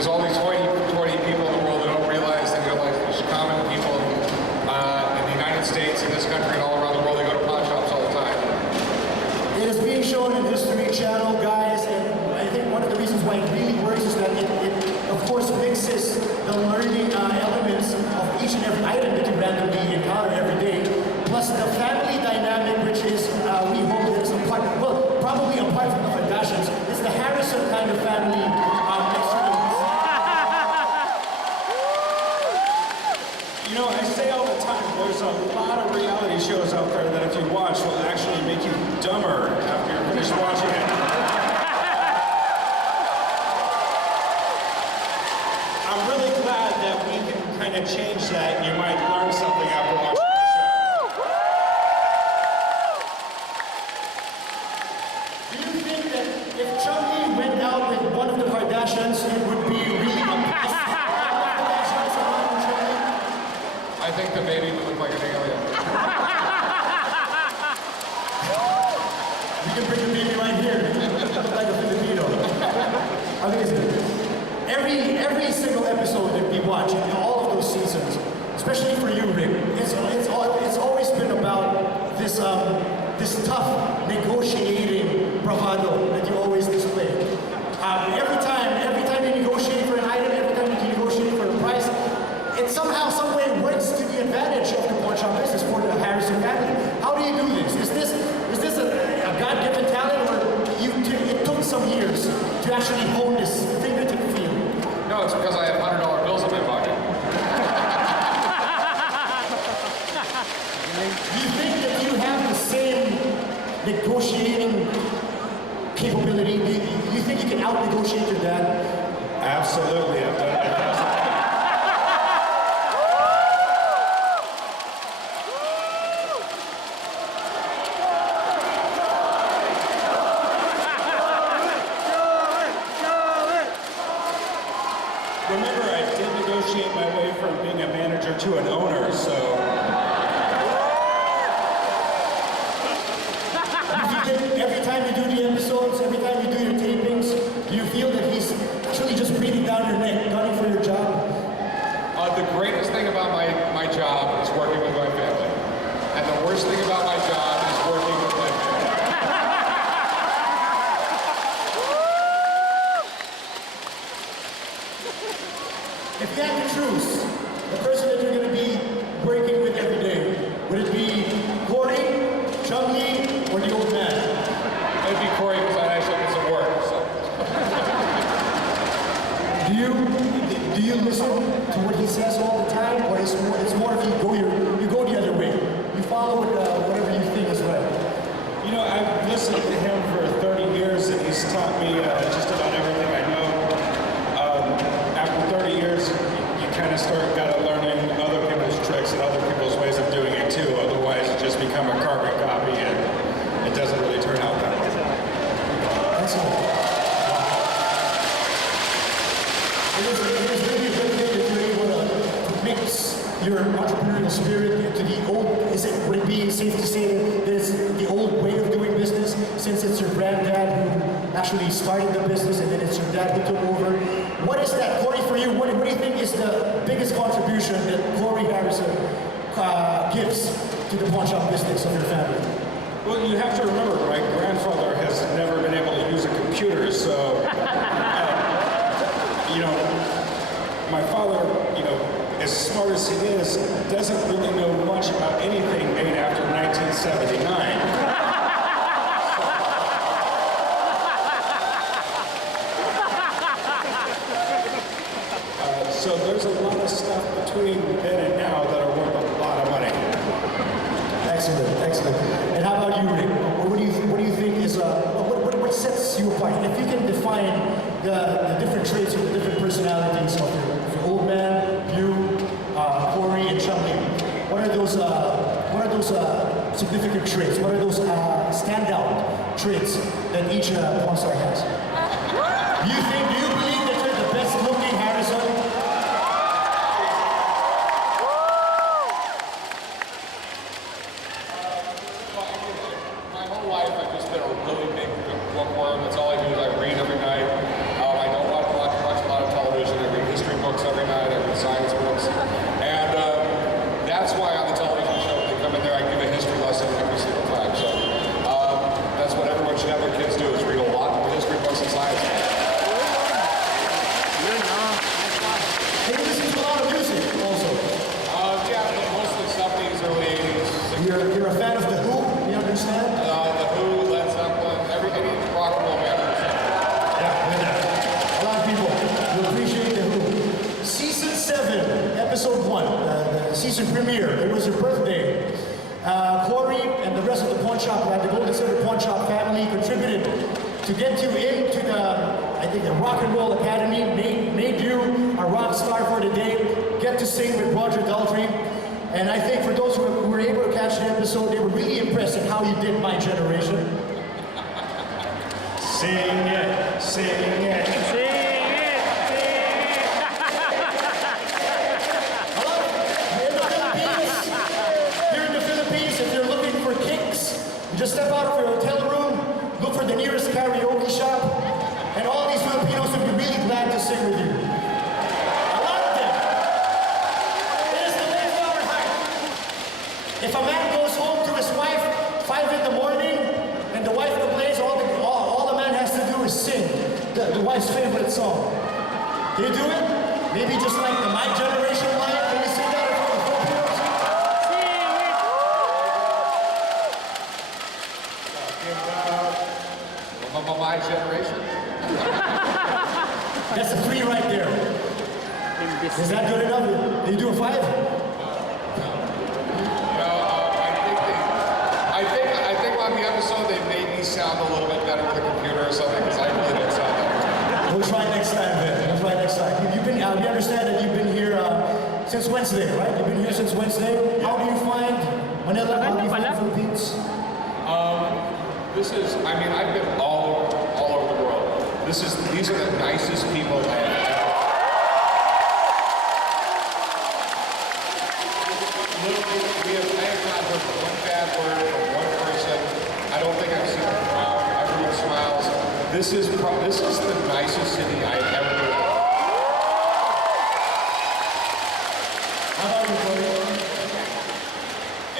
there's all these 20 people in the world that don't realize there's common people in the United States, in this country, and all around the world. They go to pawn shops all the time. It is being shown in History Channel, guys, and I think one of the reasons why it really works is that it of course, mixes the learning elements of each and every item that you randomly encounter every day, plus the family dynamic, which is, we hope that is apart, well, probably apart from the Kardashians, it's the Harrison kind of family You know, I say all the time, there's a lot of reality shows out there that if you watch will actually make you dumber after you're finished watching it. I'm really glad that we can kind of change that. You might learn something after watching the show. Do you think that if Chunky went out with one of the Kardashians, it would be really impressive? I think the baby would look like an alien. You can bring the baby right here. It looks like a Filipino. I think it's good. Every single episode that we watch in all of those seasons, especially for you, Rick, it's always been about this tough negotiating bravado that you always display. Every time you negotiate for an item, every time you negotiate for a price, it somehow, some way works to the advantage of the pawn shop business for the Harrison family. How do you do this? Is this a God-given talent, or it took some years to actually hone this fingertip feel? No, it's because I have $100 bills in my pocket. Do you think that you have the same negotiating capability? Do you think you can out-negotiate your dad? Absolutely, I've done it. Remember, I did negotiate my way from being a manager to an owner, so... Every time you do the episodes, every time you do your tapings, do you feel that he's actually just breathing down your neck, gunning for your job? The greatest thing about my job is working with my family. And the worst thing about my job is working with my family. If you had to choose the person that you're going to be working with every day, would it be Cory, Chung-Lee, or the old man? It'd be Cory because I actually get some work. So. Do you listen to what he says all the time, or it's more if you go the other way? You follow whatever you think is right. You know, I've listened to him for 30 years, and he's taught me just about everything I know. After 30 years, you kind of gotta learning other people's tricks and other people's ways of doing it too. Otherwise, you just become a carbon copy, and it doesn't really turn out that way. Excellent. It is really a good thing that you're able to mix your entrepreneurial spirit into the old. Would it be safe to say that it's the old way of doing business, since it's your granddad who actually started the business and then it's your dad who took over? What is that, Cory, for you? What do you think is the biggest contribution that Cory Harrison gives to the pawn shop business of your family? Well, you have to remember, my grandfather has never been able to use a computer, so, you know, my father, you know, as smart as he is, doesn't really know much about anything made after 1979. So there's a lot of stuff between then and now that are worth a lot of money. Excellent, excellent. And how about you, Rick? What do you think is what sets you apart? If you can define the different traits or the different personalities of your old man, you, Cory, and Chung-Lee, what are those significant traits? What are those standout traits that each pawn star has? Do you believe that you're the best looking Harrison? My whole life I've just been a really big bookworm. That's all I do is I read every night. I don't watch a lot of television. season premiere. It was her birthday. Cory and the rest of the pawn shop, the Golden Center Pawn Shop family contributed to get you into the Rock and Roll Academy, made you a rock star for the day, get to sing with Roger Daltrey. And I think for those who were able to catch the episode, they were really impressed at how you did My Generation. Sing it, sing it. Just step out of your hotel room, look for the nearest karaoke shop, and all these Filipinos would be really glad to sing with you. A lot of them. It is the $1 hike. If a man goes home to his wife 5 in the morning and the wife complains, all the man has to do is sing the wife's favorite song. Can you do it? Maybe just like the My Generation line. Can you sing that in front of the Filipinos? My generation. That's a 3 right there. Is that good enough? Did you do a 5? I think on the episode they made me sound a little bit better with the computer or something because I really don't sound that good. We'll try next time, Ben. We'll try next time. We understand that you've been here since Wednesday, right? You've been here since Wednesday. How do you find Manila? How do you find the Philippines? I've been all over the world. These are the nicest people I have ever. Literally, I have not heard one bad word from one person. I don't think I've seen a frown. Everyone smiles. This is the nicest city I've ever been in. How about you, Cory?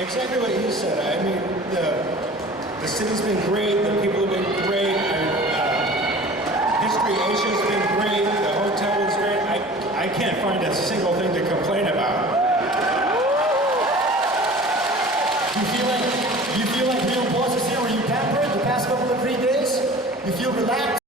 Exactly what he said. I mean, the city's been great, the people have been great, History Asia's been great, the hotel was great. I can't find a single thing to complain about. Do you feel like real bosses here? Were you pampered the past couple of 3 days? You feel relaxed?